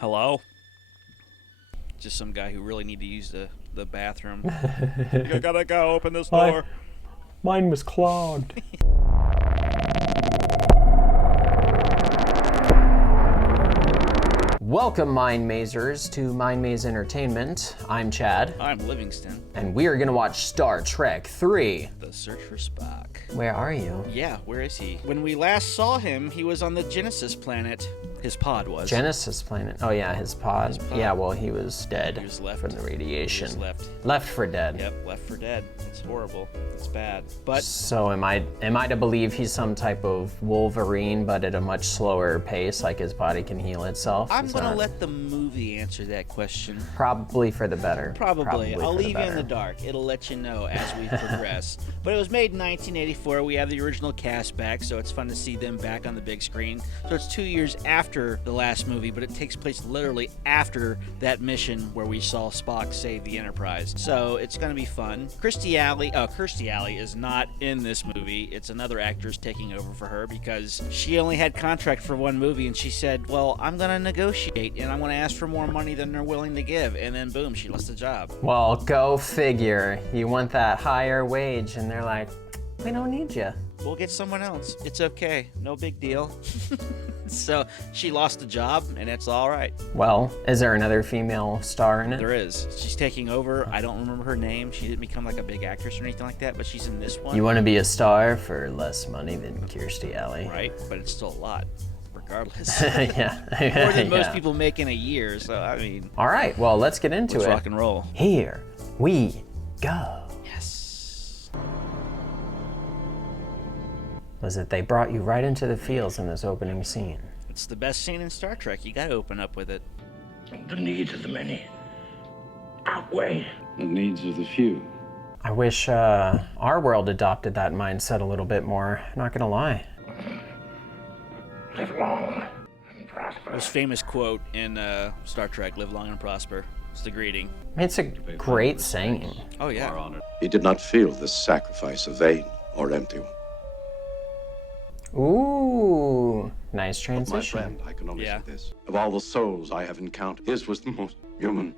Hello? Just some guy who really need to use the bathroom. You gotta go, open this door. Mine was clogged. Welcome, Mind Mazers, to Mind Maze Entertainment. I'm Chad. I'm Livingston. And we are gonna watch Star Trek 3. The Search for Spock. Where are you? Yeah, where is he? When we last saw him, he was on the Genesis planet. His pod was. Genesis planet. Oh yeah, his pod. Yeah, well, he was dead. He was left. From the radiation. He was left. Left for dead. Yep, left for dead. It's horrible. It's bad. But so am I to believe he's some type of Wolverine, but at a much slower pace, like his body can heal itself? I'm gonna let the movie answer that question. Probably for the better. Probably. I'll leave you in the dark. It'll let you know as we progress. But it was made in 1984. We have the original cast back, so it's fun to see them back on the big screen. So it's 2 years after the last movie, but it takes place literally after that mission where we saw Spock save the Enterprise. So it's going to be fun. Kirstie Alley is not in this movie. It's another actress taking over for her because she only had contract for one movie, and she said, well, I'm going to negotiate, and I'm going to ask for more money than they're willing to give. And then boom, she lost the job. Well, go figure. You want that higher wage, and they're like, we don't need you. We'll get someone else. It's okay. No big deal. So she lost the job, and it's all right. Well, is there another female star in it? There is. She's taking over. I don't remember her name. She didn't become like a big actress or anything like that, but she's in this one. You want to be a star for less money than Kirstie Alley. Right, but it's still a lot, regardless. Yeah. More than most people make in a year, so I mean. All right, well, let's get into it. Let's rock and roll. Here we go. Yes. Was it they brought you right into the fields in this opening scene? It's the best scene in Star Trek. You gotta open up with it. The needs of the many outweigh the needs of the few. I wish our world adopted that mindset a little bit more, not gonna lie. Live long and prosper. Most famous quote in Star Trek, live long and prosper. It's the greeting. It's a great saying. Oh yeah. He did not feel this sacrifice a vain or empty one. Ooh, nice My transition. friend, I can only say this. Of all the souls I have encountered, his was the most human.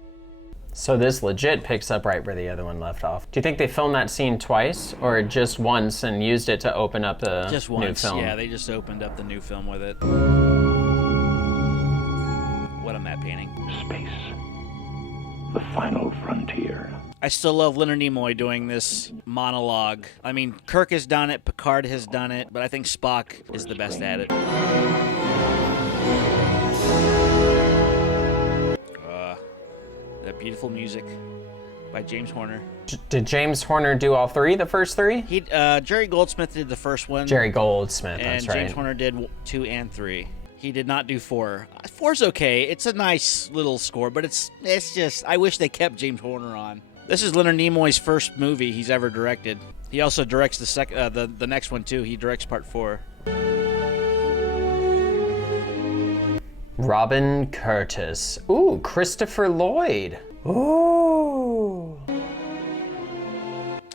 So this legit picks up right where the other one left off. Do you think they filmed that scene twice, or just once and used it to open up the new film? Yeah, they just opened up the new film with it. What a map painting. Space. The final frontier. I still love Leonard Nimoy doing this monologue. I mean, Kirk has done it, Picard has done it, but I think Spock is the best at it. That beautiful music by James Horner. Did James Horner do all three, the first three? Jerry Goldsmith did the first one. Jerry Goldsmith, that's right. And James Horner did 2 and 3. He did not do 4. 4's okay. It's a nice little score, but it's just, I wish they kept James Horner on. This is Leonard Nimoy's first movie he's ever directed. He also directs the next one too. He directs part 4. Robin Curtis. Ooh, Christopher Lloyd. Ooh.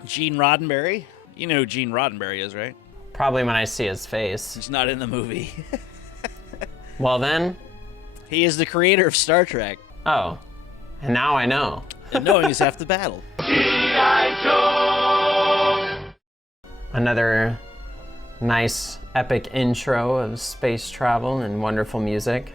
Gene Roddenberry. You know who Gene Roddenberry is, right? Probably when I see his face. He's not in the movie. Well then. He is the creator of Star Trek. Oh, and now I know. And knowing is half the battle. Another nice epic intro of space travel and wonderful music.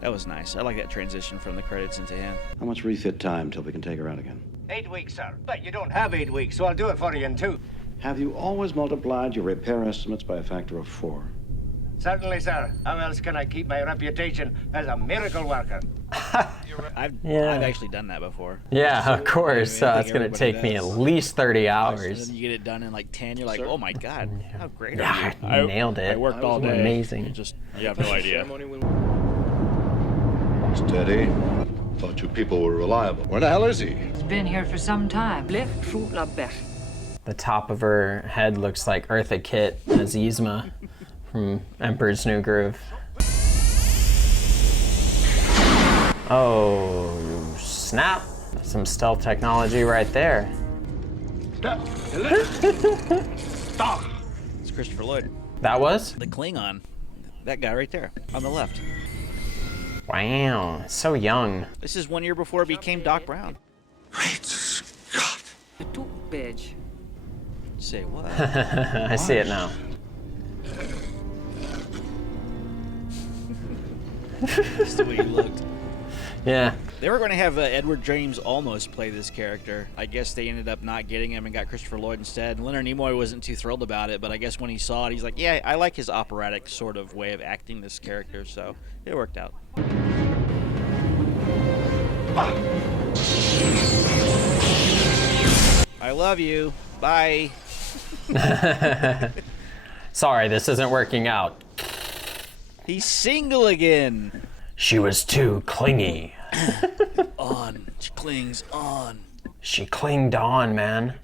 That was nice. I like that transition from the credits into him. How much refit time till we can take her out again? 8 weeks, sir. But you don't have 8 weeks, so I'll do it for you in 2. Have you always multiplied your repair estimates by a factor of 4? Certainly, sir. How else can I keep my reputation as a miracle worker? I've actually done that before. Yeah, of course. I it's going to take me at least 30 hours. And then you get it done in like 10. You're like, oh my God, how great are Yeah, you? I nailed it. I worked all day. Amazing. You have no idea. Steady. Thought you people were reliable. Where the hell is he? He's been here for some time. The top of her head looks like Eartha Kitt as Yzma from Emperor's New Groove. Oh, snap. Some stealth technology right there. Stop! It's Christopher Lloyd. That was? The Klingon. That guy right there, on the left. Wow, so young. This is 1 year before it became Doc Brown. Great Scott. Too bitch. Say what? I see it now. That's the way he looked. Yeah. They were going to have Edward James Olmos play this character. I guess they ended up not getting him and got Christopher Lloyd instead. Leonard Nimoy wasn't too thrilled about it, but I guess when he saw it, he's like, yeah, I like his operatic sort of way of acting this character, so it worked out. I love you. Bye. Sorry, this isn't working out. He's single again. She was too clingy. On. She clings on. She clinged on, man.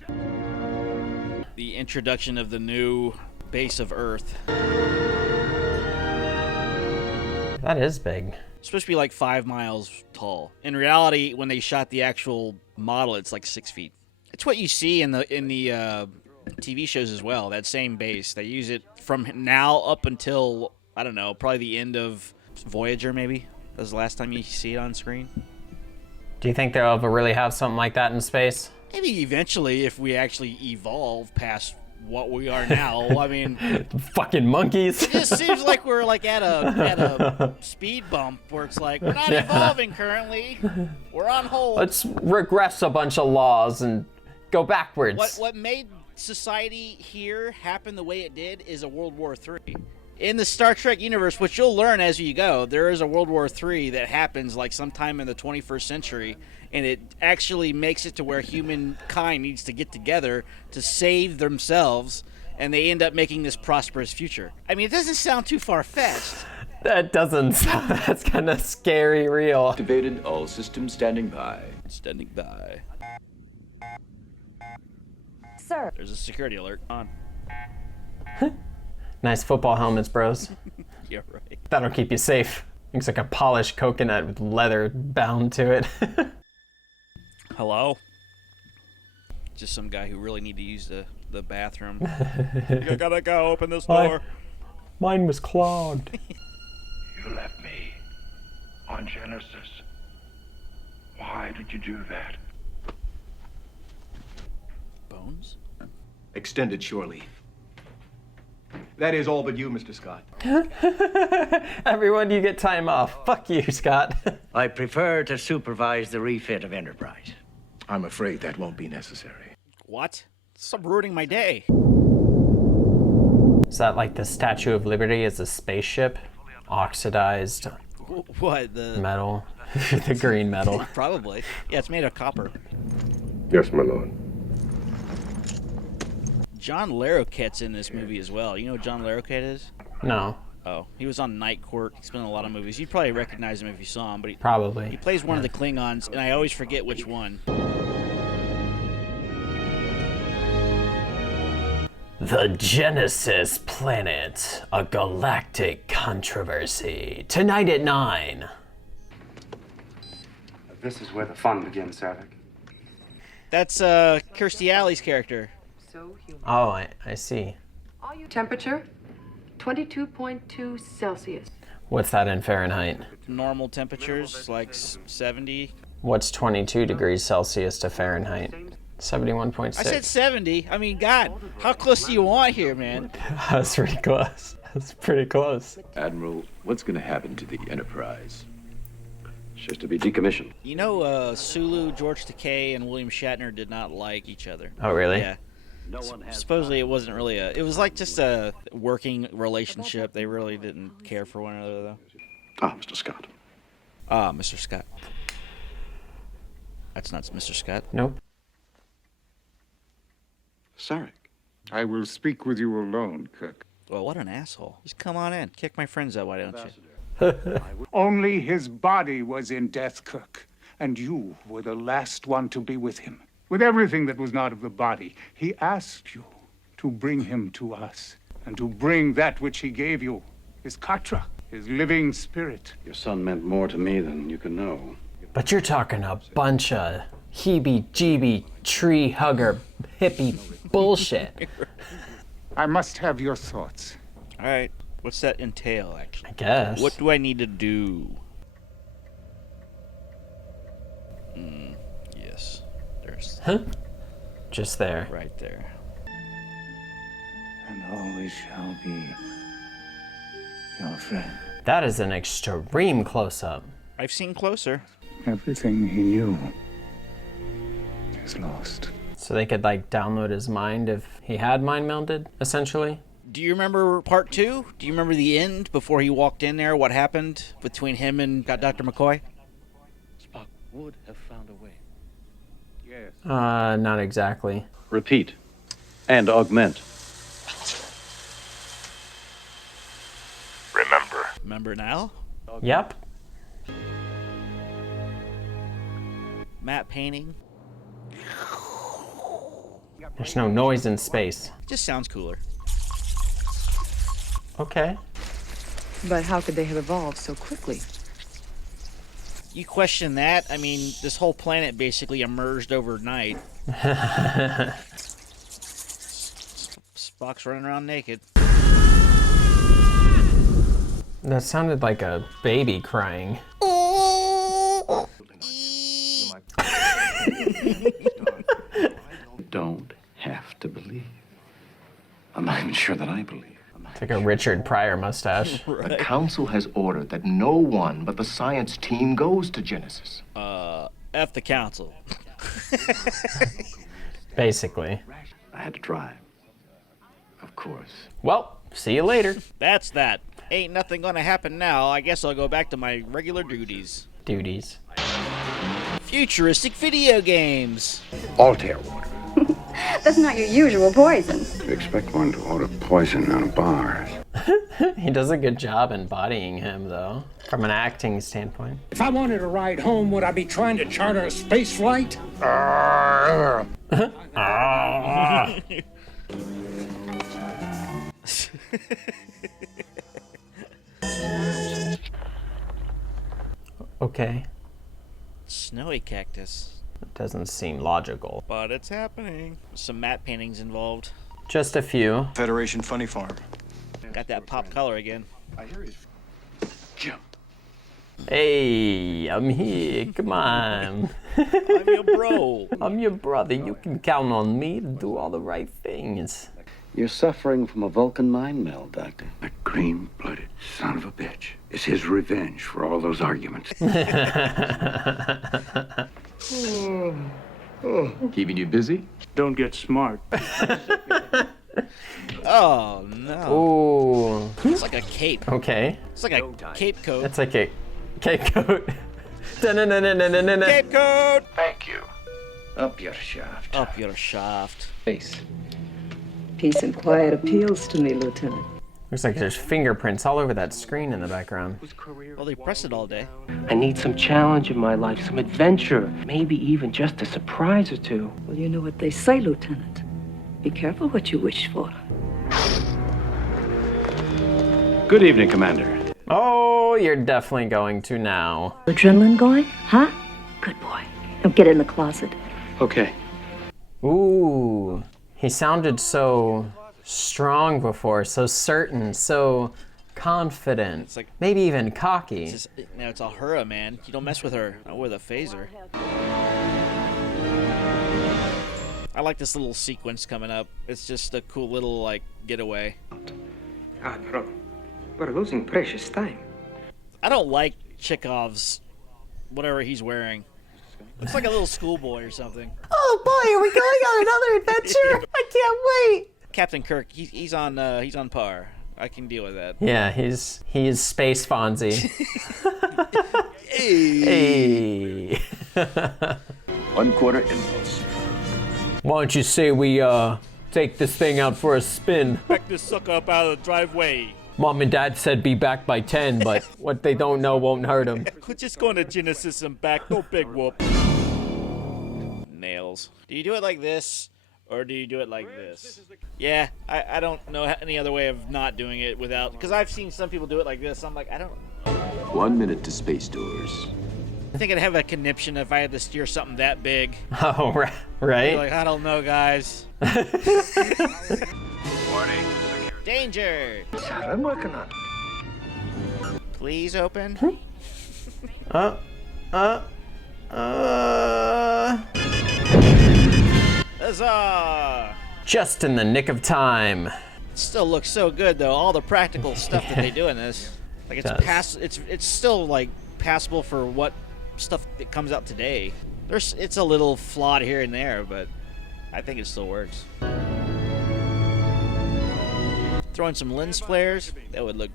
The introduction of the new base of Earth. That is big. It's supposed to be like 5 miles tall. In reality, when they shot the actual model, it's like 6 feet. It's what you see in the TV shows as well. That same base. They use it from now up until, I don't know, probably the end of Voyager, maybe. That was the last time you see it on screen. Do you think they'll ever really have something like that in space? Maybe eventually, if we actually evolve past what we are now. I mean, Fucking monkeys. it just seems like we're like at a speed bump where it's like we're not evolving currently. We're on hold. Let's regress a bunch of laws and go backwards. What made society here happen the way it did is a World War III. In the Star Trek universe, which you'll learn as you go, there is a World War III that happens like sometime in the 21st century, and it actually makes it to where humankind needs to get together to save themselves, and they end up making this prosperous future. I mean, it doesn't sound too far-fetched. That doesn't sound, that's kind of scary real. Activated, all systems standing by. Standing by. Sir. There's a security alert on. Nice football helmets, bros. You're right. That'll keep you safe. Looks like a polished coconut with leather bound to it. Hello? Just some guy who really need to use the bathroom. You gotta go, open this door. Mine was clogged. You left me on Genesis. Why did you do that? Bones? Extended shore leave. That is all but you, Mr. Scott. Everyone, you get time off. Fuck you, Scott. I prefer to supervise the refit of Enterprise. I'm afraid that won't be necessary. What? Stop ruining my day. Is that like the Statue of Liberty is a spaceship? Oxidized What? The metal. The green metal. Probably. Yeah, it's made of copper. Yes, my lord. John Larroquette's in this movie as well. You know who John Larroquette is? No, Oh, he was on Night Court. He's been in a lot of movies. You'd probably recognize him if you saw him, but he probably. plays one of the Klingons, and I always forget which one. The Genesis Planet, a galactic controversy. Tonight at 9. This is where the fun begins, Savick. That's Kirstie Alley's character. So human. Oh, I see. Temperature, 22.2 Celsius. What's that in Fahrenheit? Normal temperatures, like 70. What's 22 degrees Celsius to Fahrenheit? 71.6. I said 70. I mean, God, how close do you want here, man? That's pretty close. That's pretty close. Admiral, what's going to happen to the Enterprise? It's just to be decommissioned. You know, Sulu, George Takei, and William Shatner did not like each other. Oh, really? Yeah. Supposedly it wasn't really it was like just a working relationship. They really didn't care for one another, though. Ah, Mr. Scott. Ah, Mr. Scott. That's not Mr. Scott. Nope. Sarek. I will speak with you alone, Kirk. Well, what an asshole. Just come on in. Kick my friends out, why don't you? Only his body was in death, Kirk, and you were the last one to be with him. With everything that was not of the body, he asked you to bring him to us, and to bring that which he gave you, his Katra, his living spirit. Your son meant more to me than you can know. But you're talking a bunch of heebie-jeebie, tree-hugger, hippie bullshit. I must have your thoughts. All right. What's that entail, actually? I guess. What do I need to do? stars. Huh? Just there. Right there. And always shall be your friend. That is an extreme close-up. I've seen closer. Everything he knew is lost. So they could like download his mind if he had mind melded, essentially. Do you remember part 2? Do you remember the end before he walked in there? What happened between him and Dr. McCoy? Spock would have found a way. Yes. Not exactly. Repeat. And augment. Remember now? Yep. Matte painting. There's no noise in space. Just sounds cooler. Okay. But how could they have evolved so quickly? You question that? I mean, this whole planet basically emerged overnight. Spock's running around naked. That sounded like a baby crying. Don't have to believe. I'm not even sure that I believe. It's like a Richard Pryor mustache. The Council has ordered that no one but the science team goes to Genesis. F the Council. Basically. I had to try. Of course. Well, see you later. That's that. Ain't nothing gonna happen now. I guess I'll go back to my regular duties. Duties. Futuristic video games. Altair water. That's not your usual poison. You expect one to order poison out of bars. He does a good job embodying him, though, from an acting standpoint. If I wanted a ride home, would I be trying to charter a space flight? Okay. Snowy cactus. It doesn't seem logical. But it's happening. Some matte paintings involved. Just a few. Federation Funny Farm. Got that pop color again. I hear he's... Jump. Hey, I'm here. Come on. I'm your bro. I'm your brother. You can count on me to do all the right things. You're suffering from a Vulcan mind meld, Doctor. That green-blooded son of a bitch is his revenge for all those arguments. Keeping you busy? Don't get smart. Oh, no. Ooh. It's like a cape. Okay. It's like a cape coat. It's like a cape coat. Da-na-na-na-na-na-na. Cape coat! Thank you. Up your shaft. Up your shaft. Face. Peace and quiet appeals to me, Lieutenant. Looks like there's fingerprints all over that screen in the background. Well, they press it all day. I need some challenge in my life, some adventure, maybe even just a surprise or two. Well, you know what they say, Lieutenant. Be careful what you wish for. Good evening, Commander. Oh, you're definitely going to now. Adrenaline going? Huh? Good boy. Now get in the closet. Okay. Ooh. He sounded so strong before, so certain, so confident, It's like, maybe even cocky. it's Ahura, man. You don't mess with her. Not with a phaser. I like this little sequence coming up. It's just a cool little, like, getaway. God, bro, we're losing precious time. I don't like Chekhov's whatever he's wearing. Looks like a little schoolboy or something. Oh boy, are we going on another adventure? I can't wait. Captain Kirk, he's on par. I can deal with that. Yeah, he's Space Fonzie. Hey. Hey. 1/4 impulse. Why don't you say we take this thing out for a spin? Back this sucker up out of the driveway. Mom and Dad said be back by 10, but what they don't know won't hurt them. We're just going to Genesis and back. No big whoop. Nails. Do you do it like this, or do you do it like this? Yeah, I don't know any other way of not doing it without... Because I've seen some people do it like this. I'm like, I don't... 1 minute to space doors. I think I'd have a conniption if I had to steer something that big. Oh, right? Like, I don't know, guys. Warning. Danger! I'm working on it. Please open. Huzzah! Just in the nick of time. It still looks so good though. All the practical stuff that they do in this, like it's still like passable for what stuff that comes out today. It's a little flawed here and there, but I think it still works. Throw in some lens flares, that would look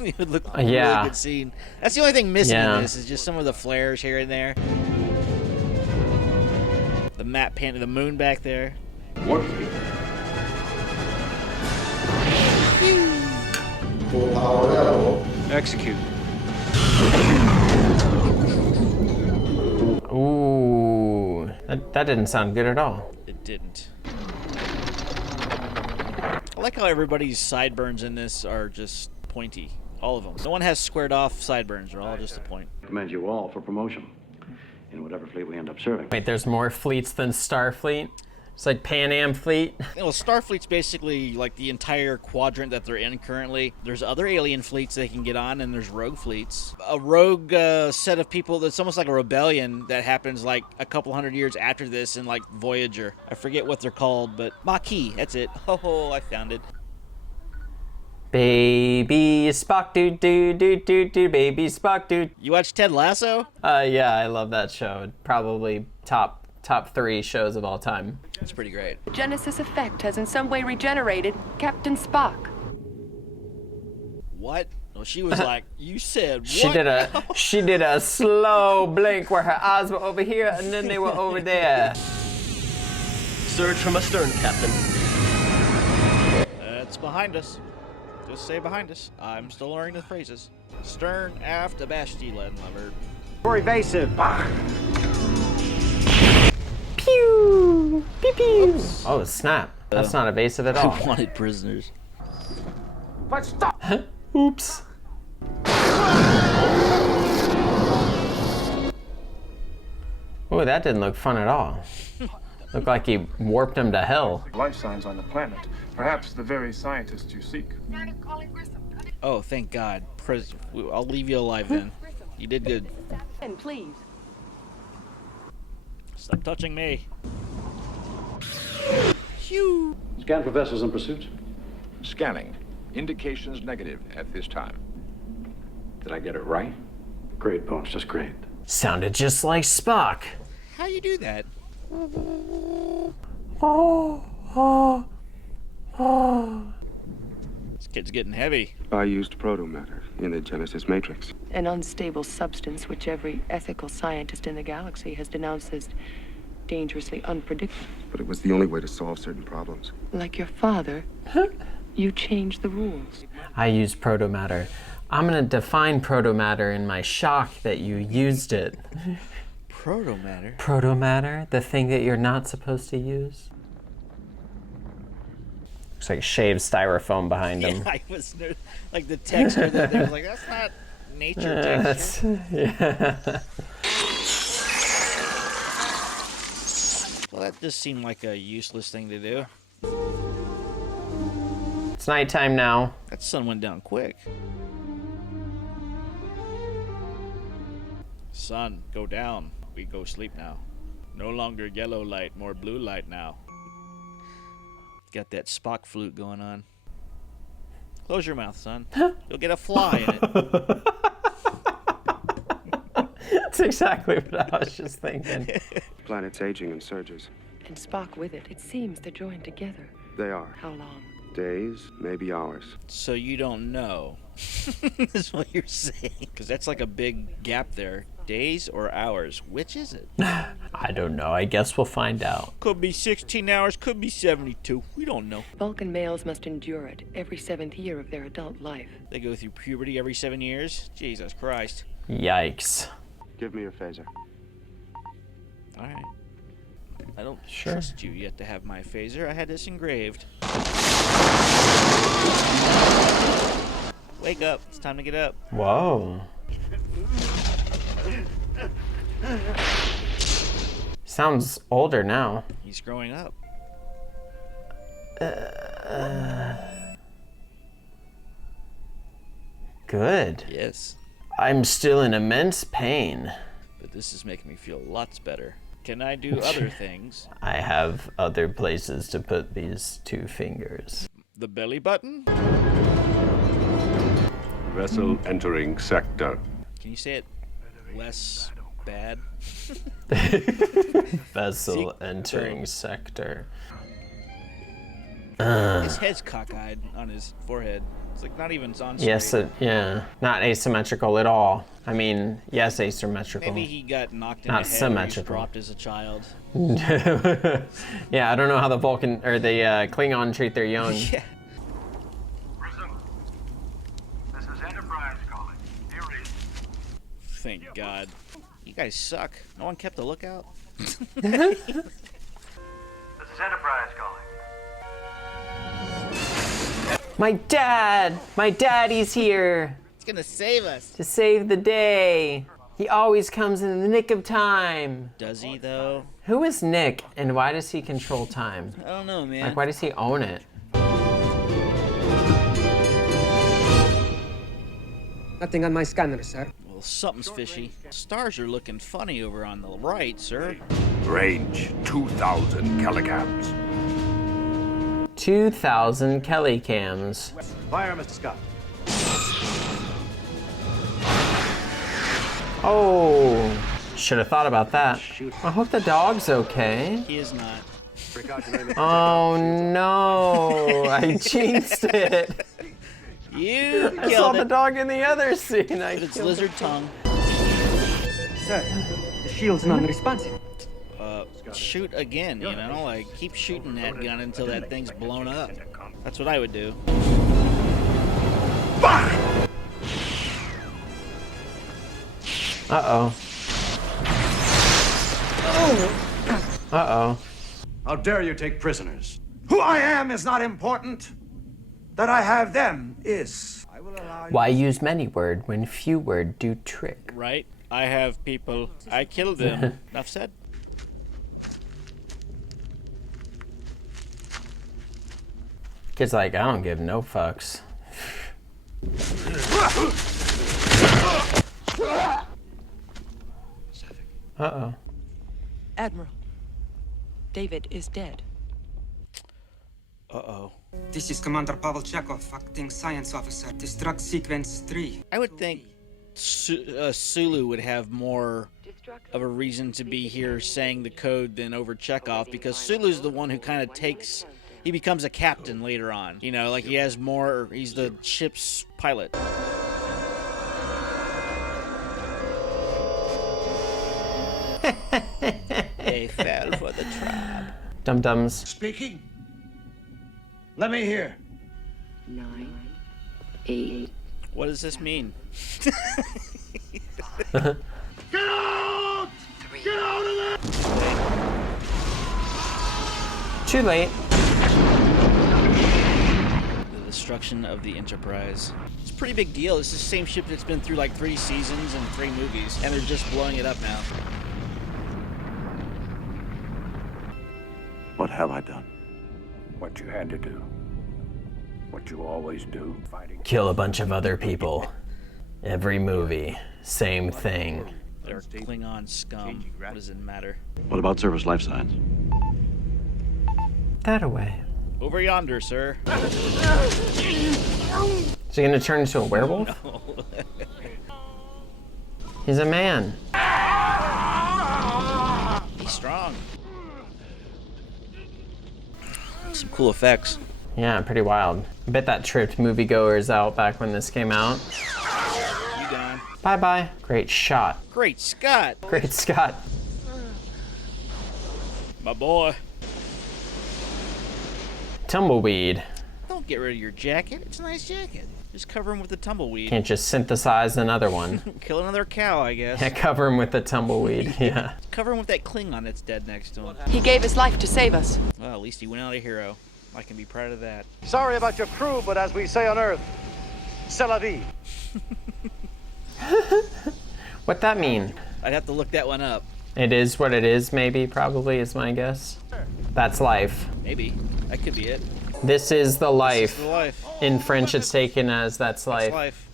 it would look like a really good scene. That's the only thing missing in this is just some of the flares here and there. The map painting the moon back there. What? Full power level. Execute. Ooh, that didn't sound good at all. It didn't. I like how everybody's sideburns in this are just pointy. All of them. No one has squared off sideburns. They're all just a point. Commend you all for promotion in whatever fleet we end up serving. Wait, there's more fleets than Starfleet? It's like Pan Am fleet? Well, Starfleet's basically like the entire quadrant that they're in currently. There's other alien fleets they can get on, and there's rogue fleets. A rogue set of people that's almost like a rebellion that happens like a couple hundred years after this in like Voyager. I forget what they're called, but Maquis, that's it. Oh, I found it. Baby Spock, do do do do do, baby Spock, do. You watch Ted Lasso? Yeah, I love that show. Probably top 3 shows of all time. It's pretty great. Genesis effect has in some way regenerated Captain Spock. What? Well, she was like, you said what? She did a slow blink where her eyes were over here and then they were over there. Surge from astern, Captain. It's behind us. Just say behind us. I'm still learning the phrases. Stern, aft, abashti, lead lever. More evasive. Pew! Pew pew! Oh, snap. That's not evasive at all. I wanted prisoners. But stop! Oops. Oh, that didn't look fun at all. Looked like he warped him to hell. Life signs on the planet. Perhaps the very scientists you seek. Oh, thank God. I'll leave you alive then. You did good. And please. Stop touching me. Phew. Scan for vessels in pursuit. Scanning. Indications negative at this time. Did I get it right? Great, Bones, just great. Sounded just like Spock. How you do that? This kid's getting heavy. I used proto-matter in the Genesis Matrix. An unstable substance which every ethical scientist in the galaxy has denounced as dangerously unpredictable. But it was the only way to solve certain problems. Like your father, you changed the rules. I used proto-matter. I'm gonna define proto-matter in my shock that you used it. Proto-matter? Proto-matter? The thing that you're not supposed to use? Looks like shaved styrofoam behind him. Yeah, I was like the texture that there was like, that's not nature texture. Yeah. Well, that just seemed like a useless thing to do. It's nighttime now. That sun went down quick. Sun, go down. We go sleep now. No longer yellow light, more blue light now. Got that Spock flute going on. Close your mouth, son. You'll get a fly in it. That's exactly what I was just thinking. Planet's aging in surges. And Spock with it. It seems they're joined together. They are. How long? Days, maybe hours. So you don't know, is what you're saying. Because that's like a big gap there. Days or hours? Which is it? I don't know. I guess we'll find out. Could be 16 hours, could be 72. We don't know. Vulcan males must endure it every 7th year of their adult life. They go through puberty every 7 years? Jesus Christ. Yikes. Give me your phaser. All right. I don't trust you yet to have my phaser. I had this engraved. Wake up. It's time to get up. Whoa. Sounds older now. He's growing up. Good. Yes. I'm still in immense pain. But this is making me feel lots better. Can I do other things? I have other places to put these 2 fingers. The belly button? Vessel entering sector. Can you say it less bad? Vessel entering sector. His head's cockeyed on his forehead. It's like not even on straight. Yes, yeah. Not asymmetrical at all. I mean, yes, asymmetrical. Maybe he got knocked in not the head symmetrical. or he was dropped as a child. Yeah, I don't know how the Vulcan or the Klingon treat their young. Yeah. This is Enterprise calling. Here is. Thank God. You guys suck. No one kept a lookout. This is Enterprise calling. My dad! My daddy's here! He's gonna save us. To save the day. He always comes in the nick of time. Does he, though? Who is Nick, and why does he control time? I don't know, man. Like, why does he own it? Nothing on my scanner, sir. Well, something's fishy. Stars are looking funny over on the right, sir. Range 2,000 kilograms. 2,000 Kelly cams. Fire, Mr. Scott. Oh, should have thought about that. I hope the dog's okay. He is not. Oh no, I jinxed it. You I saw killed the it. dog in the other scene. But it's lizard tongue. Sir, the shield's non-responsive. Shoot again, you know? Like, keep shooting that gun until that thing's blown up. That's what I would do. Uh-oh. Uh-oh. How dare you take prisoners? Who I am is not important. That I have them is. I will allow you. Why use many word when few word do trick? Right? I have people. I killed them. Enough said. Kid's like, I don't give no fucks. Uh-oh. Admiral, David is dead. Uh-oh. This is Commander Pavel Chekhov, acting science officer. Destruct sequence 3. I would think Sulu would have more of a reason to be here saying the code than over Chekhov, because Sulu's the one who kind of takes... He becomes a captain later on. You know, like he has more... He's the ship's pilot. They fell for the trap. Dum-dums. Speaking. Let me hear. 9, 8. What does this mean? Get out! Get out of there! Too late. The destruction of the Enterprise. It's a pretty big deal. This is the same ship that's been through like 3 seasons and 3 movies, and they're just blowing it up now. What have I done? What you had to do. What you always do. Fighting. Kill a bunch of other people. Every movie, same thing. They're Klingon scum. What does it matter? What about service life signs? That away. Over yonder, sir. Is he gonna turn into a werewolf? No. He's a man. He's strong. Some cool effects. Yeah, pretty wild. I bet that tripped moviegoers out back when this came out. You gone. Bye-bye. Great shot. Great Scott. Great Scott. My boy. Tumbleweed. Don't get rid of your jacket. It's a nice jacket. Just cover him with the tumbleweed. Can't just synthesize another one. Kill another cow, I guess. Yeah, cover him with the tumbleweed. Yeah. Cover him with that Klingon that's dead next to him. He gave his life to save us. Well, at least he went out a hero. I can be proud of that. Sorry about your crew, but as we say on Earth, c'est la vie. What'd that mean? I'd have to look that one up. It is what it is, maybe, probably, is my guess. That's life. Maybe. That could be it. This is the life. This is the life. In French, it's taken as that's life. That's life.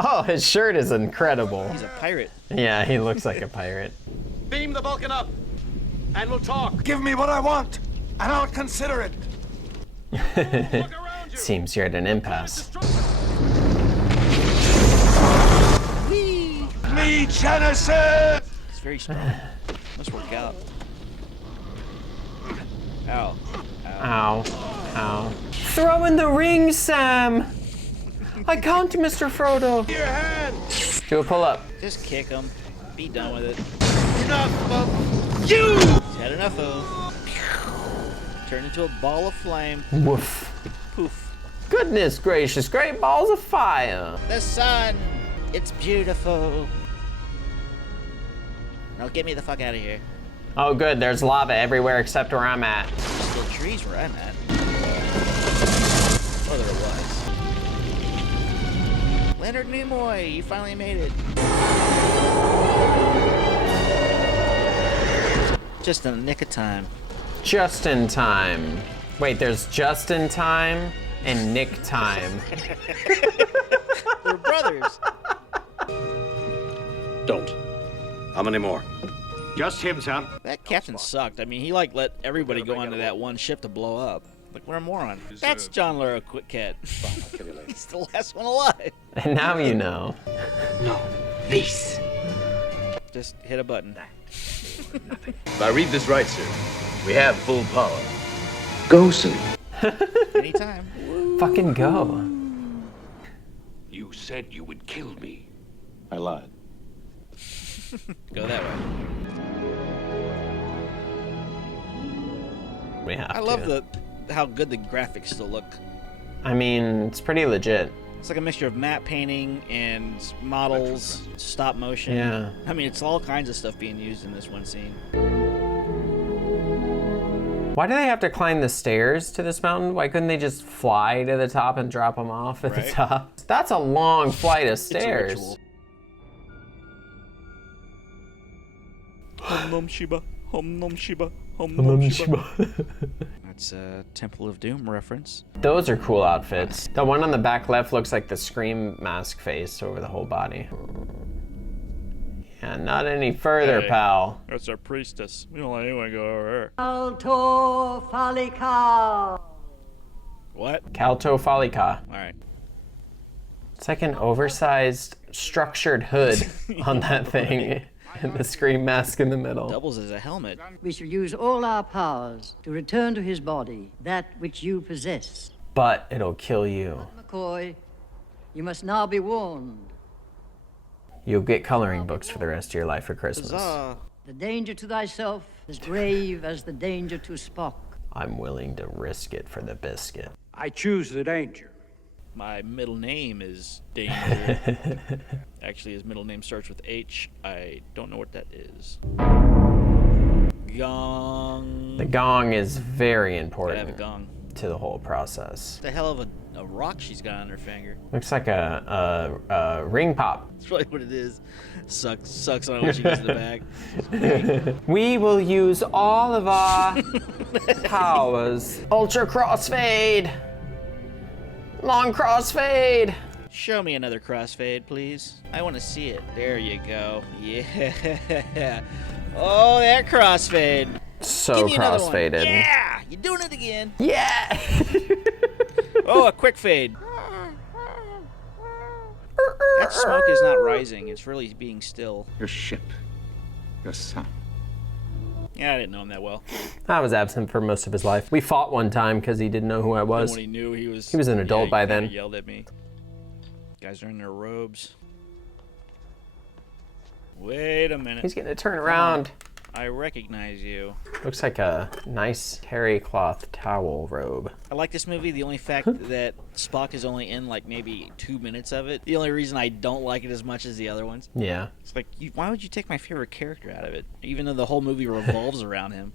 Oh, his shirt is incredible. He's a pirate. Yeah, he looks like a pirate. Beam the Vulcan up, and we'll talk. Give me what I want, and I'll consider it. Seems you're at an impasse. Me, Genesis! It's very strong. Must work out. Ow. Ow. Ow. Throw in the ring, Sam! I count, Mr. Frodo. Your hand. Do a pull-up. Just kick him. Be done with it. Enough of you! He's had enough of. Turned into a ball of flame. Woof. Poof. Goodness gracious, great balls of fire. The sun. It's beautiful. Now get me the fuck out of here. Oh good, there's lava everywhere except where I'm at. There's still trees where I'm at. Oh, there was. Leonard Nimoy, you finally made it. Just in the nick of time. Just in time. Wait, there's just in time and Nick time. They're brothers. Don't. How many more? Just him, son. That captain sucked. I mean, he like let everybody go onto that one ship to blow up. Like, what a moron. That's John Lara Quickcat. He's the last one alive. And now you know. No, this. Just hit a button. If I read this right, sir, we have full power. Go, sir. Anytime. Fucking go. You said you would kill me. I lied. Go that way. We have I love how good the graphics still look. I mean, it's pretty legit. It's like a mixture of matte painting and models, stop motion. Yeah. I mean, it's all kinds of stuff being used in this one scene. Why do they have to climb the stairs to this mountain? Why couldn't they just fly to the top and drop them off at the top? That's a long flight of stairs. It's a ritual. Hom Nom Shiba, Hom Nom Shiba, Hom Nom Shiba. That's a Temple of Doom reference. Those are cool outfits. The one on the back left looks like the Scream mask face over the whole body. Yeah, not any further, pal. That's our priestess. We don't let anyone go over her. Alto Falica. What? Calto Falica. Alright. It's like an oversized structured hood on that thing. And the Scream mask in the middle. Doubles as a helmet. We shall use all our powers to return to his body that which you possess. But it'll kill you. McCoy, you must now be warned. You'll get coloring books for the rest of your life for Christmas. Huzzah. The danger to thyself is grave as the danger to Spock. I'm willing to risk it for the biscuit. I choose the danger. My middle name is Danger. Actually, his middle name starts with H. I don't know what that is. Gong. The gong is very Gotta important have a gong. to the whole process. The hell of a rock she's got on her finger. Looks like a ring pop. That's really what it is. Sucks on it when she gets to the back. We will use all of our powers. Ultra crossfade. Long crossfade. Show me another crossfade, please. I want to see it. There you go. Yeah. Oh, that crossfade. So Give me another one. crossfaded. Yeah, you're doing it again. Yeah. Oh, a quick fade. That smoke is not rising. It's really being still. Your ship. Your son. Yeah, I didn't know him that well. I was absent for most of his life. We fought one time because he didn't know who I Then was. when he knew he was an adult by then. He yelled at me. Guys are in their robes. Wait a minute. He's gonna turn around. I recognize you. Looks like a nice terry cloth towel robe. I like this movie. The only fact that Spock is only in like maybe 2 minutes of it. The only reason I don't like it as much as the other ones. Yeah. It's like, why would you take my favorite character out of it? Even though the whole movie revolves around him.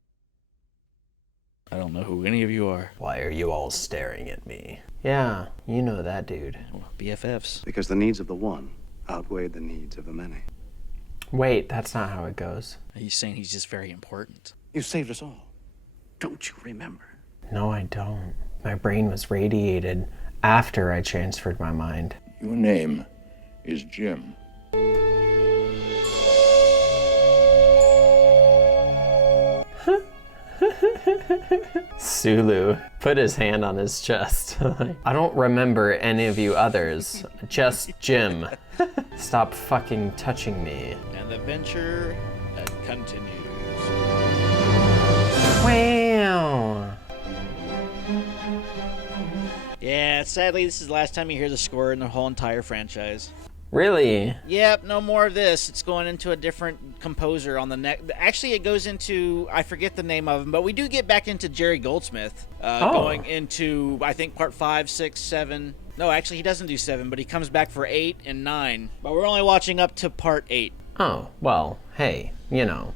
I don't know who any of you are. Why are you all staring at me? Yeah, you know that dude. BFFs. Because the needs of the one outweigh the needs of the many. Wait, that's not how it goes. He's saying he's just very important. You saved us all. Don't you remember? No, I don't. My brain was radiated after I transferred my mind. Your name is Jim. Sulu put his hand on his chest. I don't remember any of you others, just Jim. Stop fucking touching me. And the adventure continues. Wow. Yeah, sadly, this is the last time you hear the score in the whole entire franchise. Really? Yep, no more of this. It's going into a different composer on the next. Actually, it goes into, I forget the name of him, but we do get back into Jerry Goldsmith going into, I think, part 5, 6, 7. No, actually, he doesn't do 7, but he comes back for 8 and 9. But we're only watching up to part 8. Oh, well, hey, you know.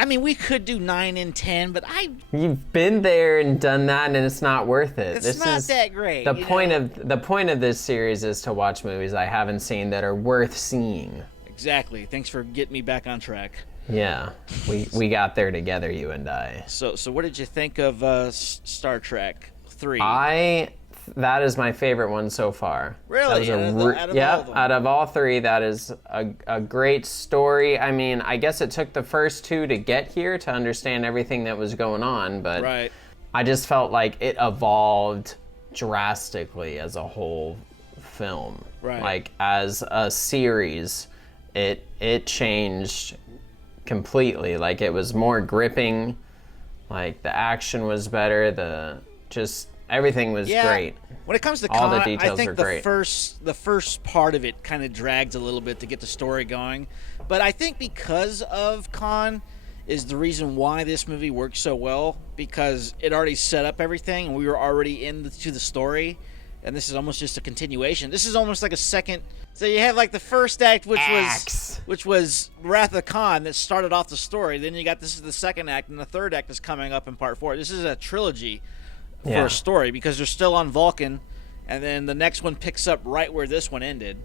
I mean, we could do 9 and 10, but You've been there and done that, and it's not worth it. It's not that great. The point of this series is to watch movies I haven't seen that are worth seeing. Exactly. Thanks for getting me back on track. Yeah, we got there together, you and I. So what did you think of Star Trek 3? That is my favorite one so far. Really? Out of all 3, that is a great story. I mean, I guess it took the first 2 to get here to understand everything that was going on, but right. I just felt like it evolved drastically as a whole film. Right. Like as a series, it changed completely. Like it was more gripping, like the action was better, everything was great. When it comes to all Khan, the details I think are great. the first part of it kind of drags a little bit to get the story going. But I think because of Khan is the reason why this movie works so well, because it already set up everything and we were already into the story, and this is almost just a continuation. This is almost like a second. So you have like the first act, which was Wrath of Khan, that started off the story. Then you got this is the second act, and the third act is coming up in part 4. This is a trilogy for a story because they're still on Vulcan, and then the next one picks up right where this one ended.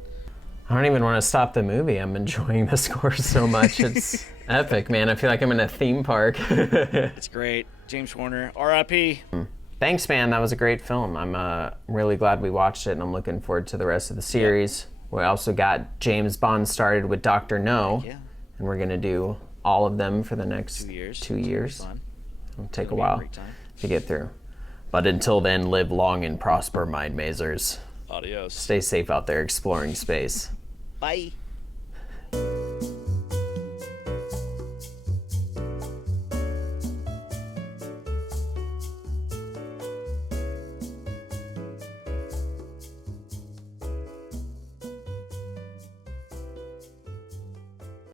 I don't even want to stop the movie. I'm enjoying the score so much. It's epic, man. I feel like I'm in a theme park. It's great. James Horner, R.I.P. Thanks, man. That was a great film. I'm really glad we watched it, and I'm looking forward to the rest of the series. Yeah. We also got James Bond started with Dr. No, and we're going to do all of them for the next 2 years. It'll take a while to get through. But until then, live long and prosper, mind mazers. Adios. Stay safe out there exploring space. Bye.